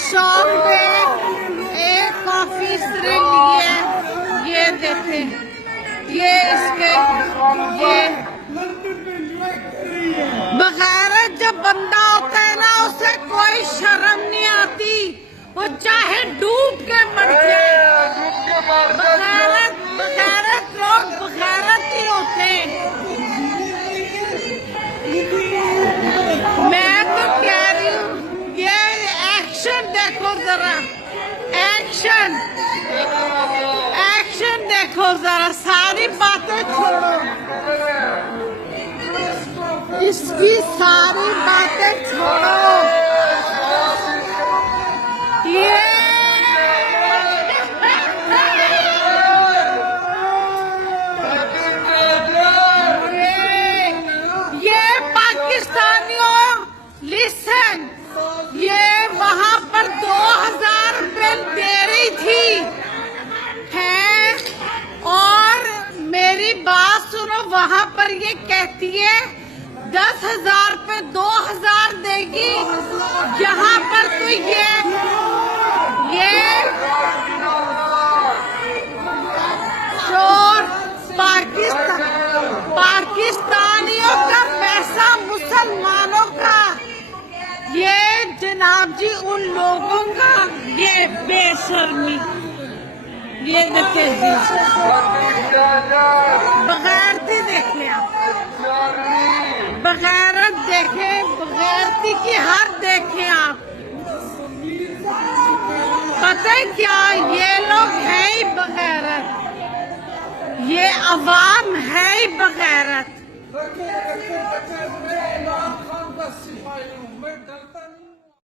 Shop पे एक officer लिए, ये देखे, ये इसके ये बगैरत जब बंदा होता है ना, उसे कोई शर्म नहीं आती, वो चाहे डूब के मर जाए। बगैरत लोग बगैरत ही होते हैं। मैं तो कह रही हूँ, ये एक्शन देखो जरा, एक्शन एक्शन देखो जरा, सारी बातें छोड़ो, इसकी सारी बातें छोड़ो। ये पाकिस्तानियों लिसन, ये वहां पर 2000 रुपये दे रही थी है, और मेरी बात सुनो, वहां पर ये कहती है 10,000 पे 2,000 देगी, यहाँ पर तो ये शोर पाकिस्तानियों का पैसा मुसलमानों का, ये जनाब जी उन लोगों का, ये बेशर्मी, ये देखे बगैरती देखे आप, बगैरत देखे, बगैरती की हद देखे आप। पता है क्या, ये लोग है ही बगैरत, ये अवाम है ही बगैरत।